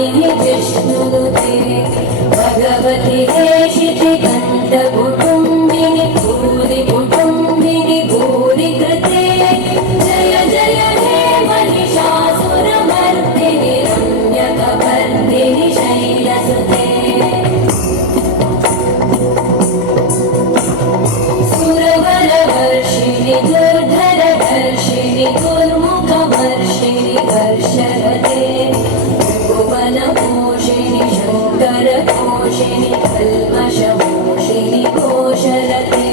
वासिनि विष्णुनुते भगवति हेशिति कण्ठकुटुम्बिनि भूरि कुटुम्बिनि भूरि कृते जय जय हे महिषासुरमर्दिनि रम्यकपर्दिनि शैलसुते सुरवरवर्षिणि दुर्धरवर्षिणि दुर्मुखवर्षिणि हर्षरते भुवनपोषिणि शङ्करकोशिनि कल्मषमोषिनि कोशरते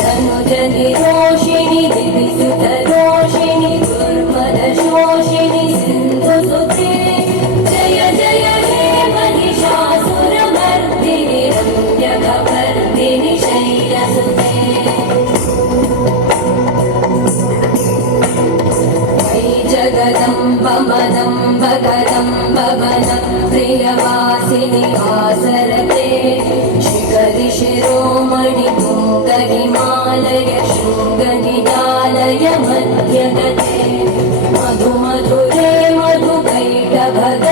तनुजनिरोषिणि दिविसुतरोषिणि दुर्मदशोषिनि सिन्धुसुते जय जय हे महिषासुरमर्दिनि रम्यकपर्दिनि शैलसुते जगदम्ब मदम्ब कदम्ब वनं प्रियवासिनि वासरते शिखरि शिरोमणि तुङ्गहिमालय शृङ्गनिजालय मध्यगते मधु मधुरे मधुकैटभग